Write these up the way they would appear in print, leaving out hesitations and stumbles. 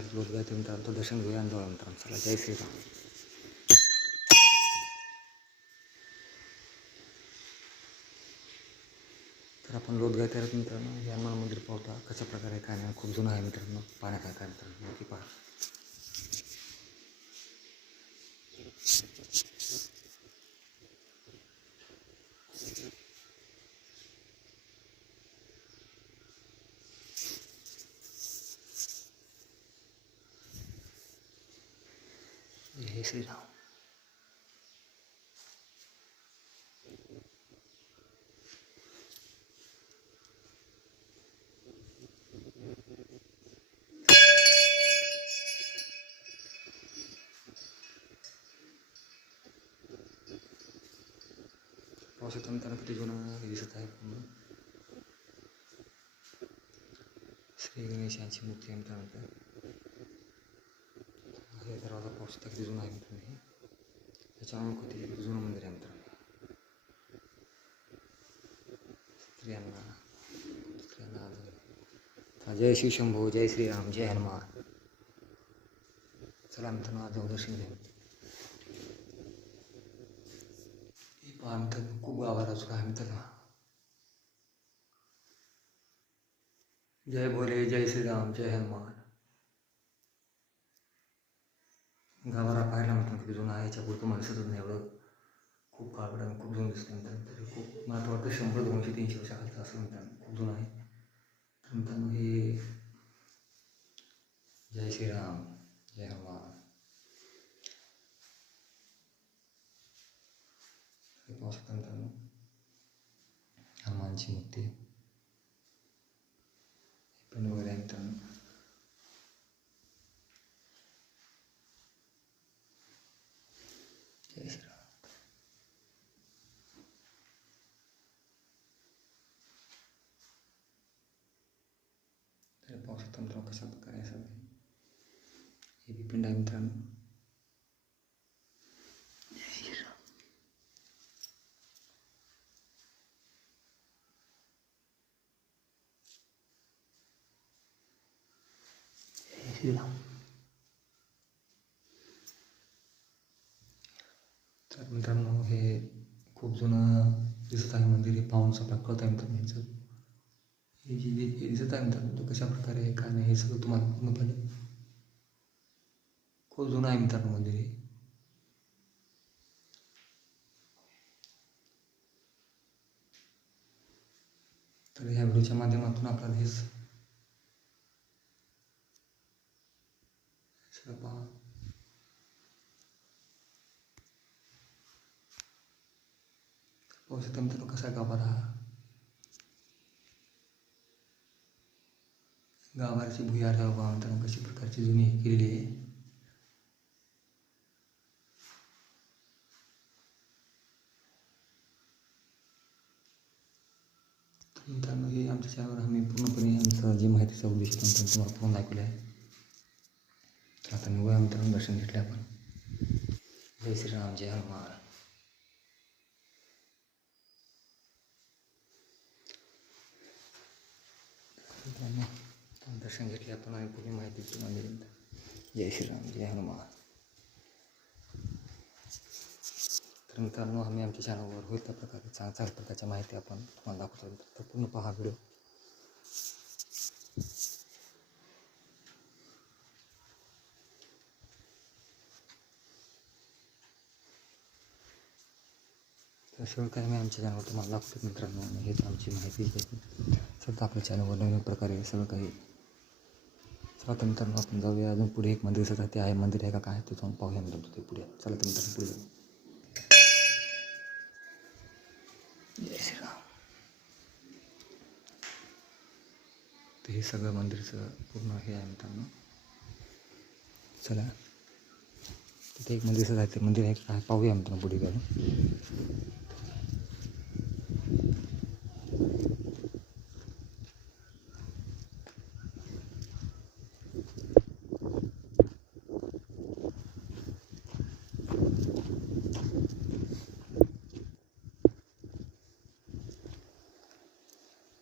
शेजारी लोक आहे मित्रांनो, दर्शन घेऊया आणि जाऊया मित्रांनो. चला, जय श्रीराम. तर आपण लोदगा येत मित्रांनो, हे हनुमान मंदिर पाहता कशा प्रकारे काय नाही, खूप जुनं आहे मित्रांनो. पाण्यात आहे काय मित्रांनो, नक्की पहा. जय श्रीराम. पाहू शकता मित्रांनो, किती जुनं हे दिसत आहे. पूर्ण श्री गणेशांची मूर्ती आहे मित्रांनो. हे दरवाजा पाहू शकता किती जुनं आहे मित्रांनो. हे त्याच्यामुळे किती जुनं मंदिर आहे मित्रांनो. स्त्रियांना जय शिवशंभो, जय श्रीराम, जय हनुमान. चला मित्रांनो, आज दर्शन घेऊ. पहा मित्रांनो, खूप गावाला आहे मित्रांनो. जय भोले, जय श्रीराम, जय हनुमान. गावाला पाहायला मित्रांनो किती जुनं आहे. याच्या पुढे तुम्हाला दिसतच नाही एवढं. खूप काळपट खूप जुनं दिसतं मित्रांनो. तरी खूप मला तर वाटतं 100, 200, 300 वर्षाखालचं असं मित्रांनो. खूप जुनं आहे. तर मित्रांनो, हे जय श्रीराम, जय हनुमान. हे पाहू शकता मित्रांनो, हनुमानची मूर्ती पण वगैरे आहे मित्रांनो. जय श्रीराम. तर पाहू शकता मित्रांनो कशा प्रकारे असं हे बी पिंड आहे मित्रांनो. जय श्रीराम. जय श्रीराम. तर मित्रांनो, हे खूप जुनं दिसत आहे मंदिर. हे पाहून सगळं कळत आहे मित्रांनो. ह्याचं हे जे दिसत आहे मित्रांनो, तो कशा प्रकारे आहे काय नाही हे सगळं तुम्हाला पूर्णपणे खूप जुनं आहे मित्रांनो मंदिर हे. तर ह्या व्हिडिओच्या माध्यमातून आपल्याला हे सगळं पहा. पाहू शकता मित्रांनो कसा गाभारा हा. गाभाऱ्याची भुयार आहे बाबा मित्रांनो, कशी प्रकारची जुनी केलेली आहे. मित्रांनो, हे आमच्या चॅनलवर आम्ही पूर्णपणे आमचं जे माहितीचा उद्देश मित्रांनो तुम्हाला पूर्ण ऐकलं आहे. तर आता निघूया मित्रांनो, दर्शन घेतले आपण. जय श्रीराम, जय हनुमान. मित्रांनो, दर्शन घेतले आपण आणि पूर्ण माहिती तुम्हाला दिली. जय श्रीराम, जय हनुमान. तर मित्रांनो, आम्ही आमच्या चॅनलवर होईल त्या प्रकारे चांगल्या प्रकारच्या माहिती आपण तुम्हाला दाखवतो. तर पूर्ण पहा व्हिडिओ. तर सगळं काही मी आमच्या चॅनलवर तुम्हाला दाखवतो मित्रांनो. आणि हेच आमची माहिती सध्या आपल्या चॅनलवर नवीन प्रकारे सगळं काही. चला तर मित्रांनो, आपण जाऊया. अजून पुढे एक मंदिर दिसत आहे, ते आहे मंदिर आहे का काय ते जाऊन पाहूया मित्रांनो ते पुढे. चला तर मित्रांनो पुढे जाऊ. जय श्रीराम. तर हे सगळं मंदिरचं पूर्ण हे आहे मित्रांनो. चला, तिथे एक मंदिर दिसत आहे, ते मंदिर आहे काय पाहूया मित्रांनो पुढे जाऊन.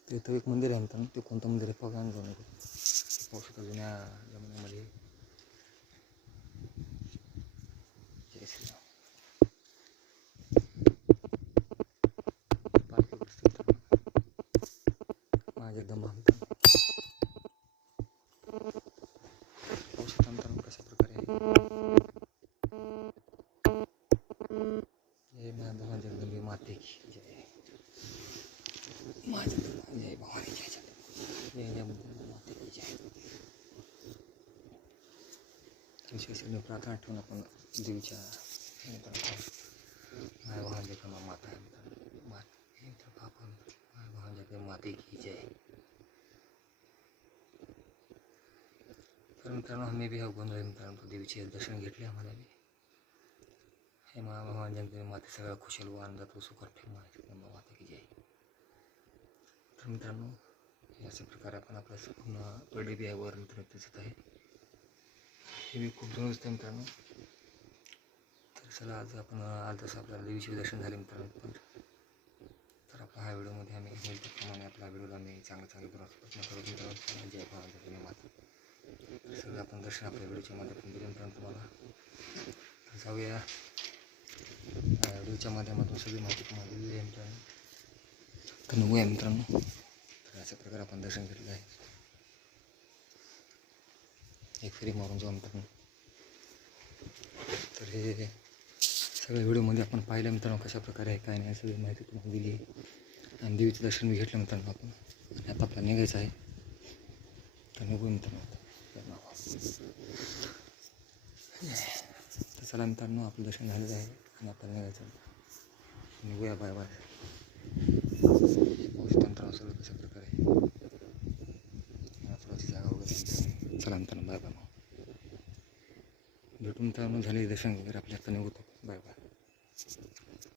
तर इथं एक मंदिर आहे मित्रांनो, ते कोणतं मंदिर आहे पाहूया जाऊन. पाहू शकता जुन्या जमान्यामध्ये विशेष प्रार्थना ठेवून आपण देवीच्या माय भावांजे का माता बापा माय भावांजे के माते की जय. तर मित्रांनो आम्ही बी हा गोंधळ मित्रांनो देवीचे दर्शन घेतले आम्हाला बी. हे माय भावांजे माते सगळं खुशाल व आनंदात सुखात ठेवून माता की जय. तर मित्रांनो अशा प्रकारे आपण आपलं पूर्ण बर्थडे बी आहे वर मित्रांनो दिसत आहे. हे बी खूप जुनं दिसतं मित्रांनो. तर चला आज आपण आज जसं आपल्याला देवीचे दर्शन झाले मित्रांनो पण तर आपला हा व्हिडिओमध्ये आम्ही होईल त्याप्रमाणे आपला व्हिडिओला आम्ही चांगले बनवण्याचा प्रयत्न करू मित्रांनो. जय भावांजे माता. सगळं आपण दर्शन आपल्या व्हिडिओच्या माध्यमातून दिले मित्रांनो तुम्हाला. तर जाऊया व्हिडिओच्या माध्यमातून सगळी माहिती तुम्हाला दिलेली आहे मित्रांनो. तर बघूया मित्रांनो. तर अशा प्रकारे आपण दर्शन घेतलं आहे. एक फेरी मारून जाऊ मित्रांनो. तर हे सगळ्या व्हिडिओमध्ये आपण पाहिलं मित्रांनो कशा प्रकारे आहे काय नाही सगळी माहिती तुम्हाला दिली आहे. आणि देवीचं दर्शन मी घेतलं मित्रांनो आपण. आणि आता आपल्याला निघायचं आहे. तर निघू मित्रांनो. तर चला मित्रांनो आपलं दर्शन झालेलं आहे आणि आपल्याला निघायचं आहे. निघूया बाय बाय. मित्रांनो सगळं कशा प्रकारे थोडीशी जागा वगैरे. चला मित्रांनो बाय बाय. भेटून मित्रांनो झाले दर्शन वगैरे आपल्या आता निघतो. Bye bye.